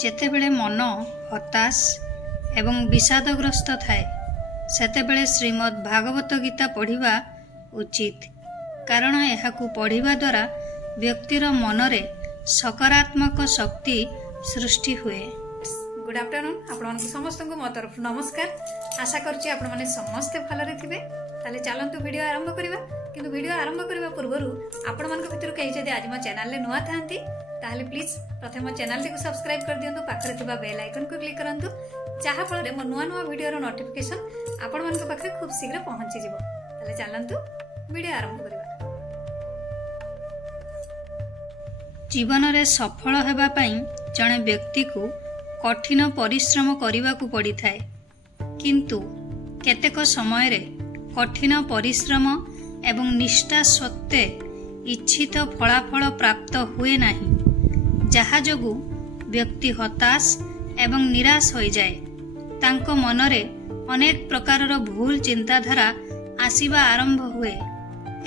ଯେତେବେଳେ ମନ ହତାଶ ଏବଂ ବିଷାଦଗ୍ରସ୍ତ ଥାଏ ସେତେବେଳେ ଶ୍ରୀମଦ୍ ଭାଗବତ ଗୀତା ପଢ଼ିବା ଉଚିତ, କାରଣ ଏହାକୁ ପଢ଼ିବା ଦ୍ୱାରା ବ୍ୟକ୍ତିର ମନରେ ସକାରାତ୍ମକ ଶକ୍ତି ସୃଷ୍ଟି ହୁଏ। गुड आफ्टरनून आपण समस्त मो तरफ नमस्कार। आशा करुच्ची आपण मैंने समस्ते भलरे थे। ताले चलतु वीडियो आरंभ करवा। किंतु वीडियो आरंभ करने पूर्व आपण मान भितर कहीं जब आज मो चैनल रे नुआ था प्लीज प्रथम मो चैनल को सब्सक्राइब कर दिंतु, पाखरे थिबा बेल आइकन को क्लिक करंतु, जहा फल मो नुआ नुआ वीडियो रो नोटिफिकेशन आपण मान पाखरे खूब शीघ्र पहुंची जिवो। ताले चलतु वीडियो आरंभ करवा। जीवन रे सफल हेबा पई जणे व्यक्ति को कठिन परिश्रम करने को पड़ी थाए, किंतु केतेक समय रे कठिन परिश्रम एवं निष्ठा सत्वे इच्छित फलाफल प्राप्त हुए नहीं, जहा जोगु व्यक्ति हताश एवं निराश हो जाए। तांको मनरे अनेक प्रकारर भूल चिंताधारा आसीबा आरंभ हुए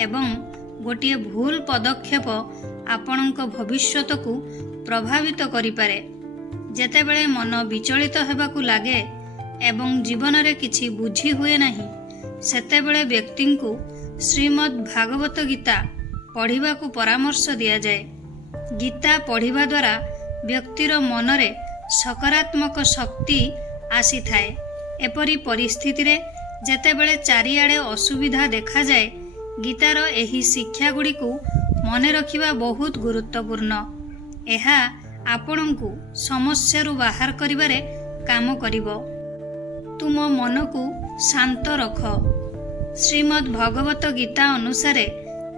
एवं गोटिए भूल पदक्षेप आपणक भविष्यत को प्रभावित करि पारे। जेतेबेले मन विचलित हेबाकु लागे एवं जीवन रे किछि बुझी हुए नहीं, सेतेबेले व्यक्ति को श्रीमद् भागवत गीता पढ़िबा को परामर्श दिया जाए। गीता पढ़िबा द्वारा व्यक्तिर मनरे सकारात्मक शक्ति आसी थाए। एपरी परिस्थिति रे जेतेबेले चारिआडे असुविधा देखा जाए, गीतार एही शिक्षा गुडी को मने रखिबा बहुत गुरुत्वपूर्ण। एहा आपणଙ୍କୁ समस्यारू बाहर करिबारे काम करिवो। तुम मन को शांत रख। श्रीमद् भगवत गीता अनुसार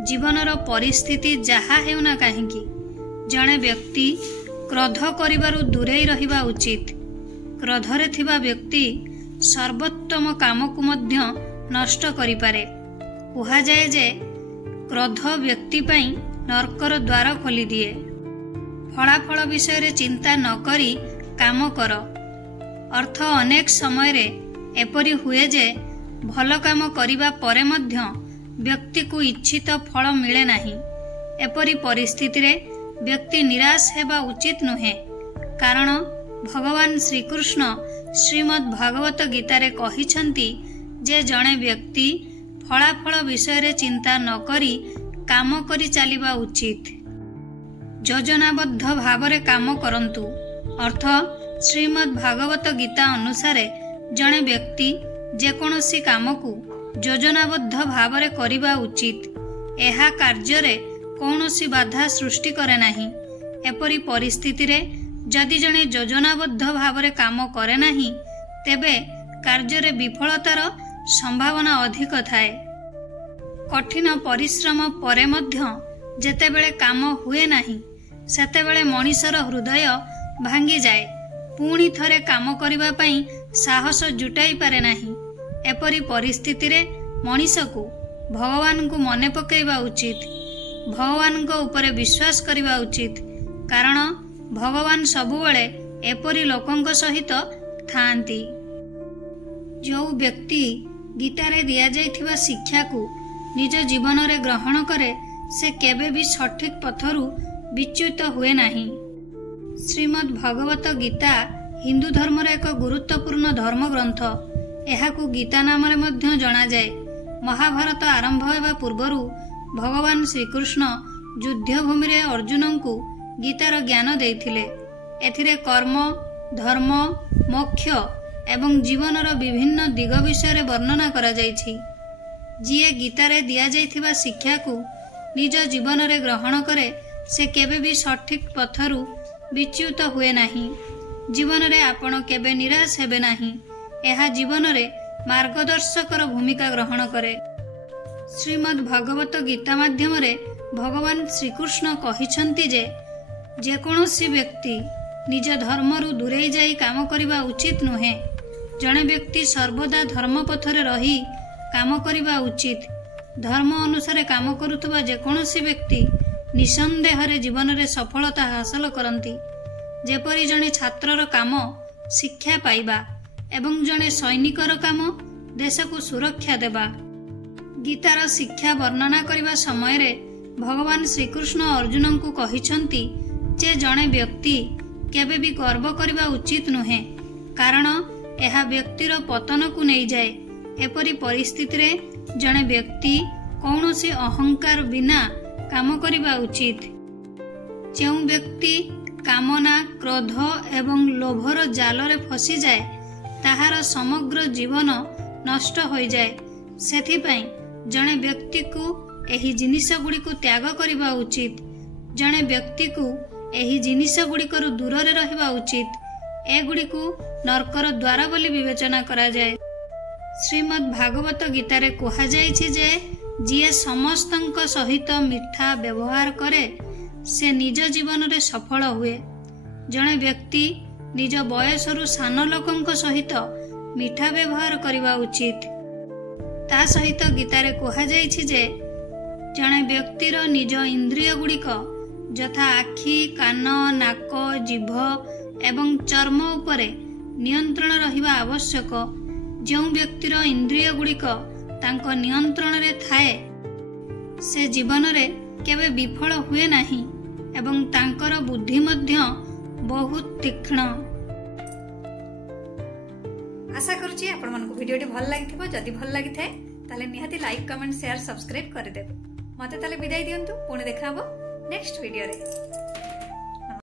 जीवनर परिस्थिति जहा हेउना काहींकी जणे व्यक्ति क्रोध करिबारु दूरेई रहिबा उचित। क्रोधरे थिबा व्यक्ति सर्वोत्तम काम को मध्य नष्ट करि पारे। कुहा जाए जे क्रोध व्यक्ति पई नरकर द्वार खोली दिए। फलाफल विषय रे चिंता न करी काम कर। अर्थ अनेक समय रे एपरी हुए जे भल काम करिबा परे मध्य व्यक्ति को इच्छित फल मिले नहीं। एपरी परिस्थिति रे व्यक्ति निराश हेबा उचित नुहे, कारण भगवान श्रीकृष्ण श्रीमद् भागवत गीता रे कहिछंती जे जणे व्यक्ति फलाफल विषय रे चिंता न करी काम करी चलिबा उचित। योजनाबद्ध भावरे काम करंतु। अर्थ श्रीमद् भागवत गीता अनुसार जणे व्यक्ति जेकोसी काम को योजनाबद्ध भावरे करिबा उचित। एहा कार्य कौनसी बाधा सृष्टि करे नाही। एपरी परिस्थिति रे जदि जणे योजनाबद्ध भावरे काम करे नाही, तेबे कार्य विफलतार संभावना अधिक थाए। कठिन परिश्रम परे मध्य जेतेबेले काम हुए नाही, सेतेबेले मनीषर हृदय भांगी जाए। पुणी थरे काम करिबा पई साहस जुटाई पारे नाही। एपरी परिस्थिति रे मनीष को भगवान को मने पकेइबा उचित। भगवान को ऊपर विश्वास करिबा उचित, कारण भगवान सबुबेले एपरी लोकंक सहित थांती। जो व्यक्ति गीतारे दिया जाइथिबा शिक्षा को निज जीवन रे ग्रहण करे, से केबे भी सठिक पथरु विच्युत हुए नहीं। श्रीमद् भागवत गीता हिंदू धर्मर एक गुरुत्वपूर्ण धर्म ग्रंथ। एहाकू गीता नाम रे मध्य जणा जाए। महाभारत आरंभ हेबा पूर्वरु भगवान श्रीकृष्ण युद्धभूमि रे अर्जुन को गीतार ज्ञान देइथिले। एथिरे कर्म, धर्म, मोक्ष एवं जीवनर विभिन्न दिग विषय रे वर्णना करा जाइछि। जिए गीतारे दिया जाइथिबा शिक्षा को निज जीवन रे ग्रहण करे, से केबे भी सठिक पथरु विच्युत हुए नहीं। जीवन रे आपण केबे निराश हेबे नहीं। एहा जीवन रे मार्गदर्शकर भूमिका ग्रहण करे। श्रीमद् भागवत गीता माध्यम रे भगवान श्रीकृष्ण कहिछंती जे जेकोसी व्यक्ति निज धर्मरु दूरेई जाई काम करिबा उचित नुहे। जणे व्यक्ति सर्वदा धर्म पथरे रही काम करिबा उचित। धर्म अनुसार काम करुथबा जेकोसी व्यक्ति निसंदेह जीवन रे सफलता हासिल करती। जेपरी जणे छात्रर काम शिक्षा पाइबा एवं जणे सैनिकर काम देश को सुरक्षा देबा। गीतार शिक्षा वर्णना करने समय रे भगवान श्रीकृष्ण अर्जुन को कहिछंती जे जणे व्यक्ति केबे भी गर्व करबा उचित नुहे, कारण यह व्यक्तिर पतन को नहीं जाए। एपरी परिस्थिति रे जने व्यक्ति कौनसी अहंकार बिना काम करबा उचित। जो व्यक्ति कामना, क्रोध एवं लोभर जालरे फसी जाए ताहार समग्र जीवन नष्ट हो जाए। सेथिपाई जने व्यक्ति को एही जिनिस गुड़ी को त्याग करबा उचित। जने व्यक्ति को एही जिनिस गुड़िकर दूर रे रहिबा उचित। एगुड़ी को नरकर द्वार बोली विवेचना करा जाए। श्रीमद् भागवत गीतारे कहा जाइछि जे जिए समस्तंक सहित मिठा व्यवहार करे से निज जीवन रे सफल हुए। जने व्यक्ति निज बयसरु सान लोकंक सहित मिठा व्यवहार करबा उचित। ता सहित गीतारे कहा जाइछि जे जने व्यक्तिर निज इंद्रिय गुड़िक यथा आखि, कान, नाक, जीभ एवं चर्म उपरे नियंत्रण रहिबा आवश्यक। जो व्यक्तिर इंद्रिय गुड़िक तांक नियंत्रण रे थाए से जीवन रे केबे विफल हुए नहीं एवं तांकर बुद्धि मध्य बहुत तीक्ष्ण। आशा करुछि आपण मानको वीडियोटी भल लागिथिबो। जदि भल लागिथाय ताले निहाती लाइक, कमेंट, शेयर, सब्सक्राइब कर देबो। मते ताले विदाई दियंतु। पुणी देखा हबो नेक्स्ट वीडियो रे।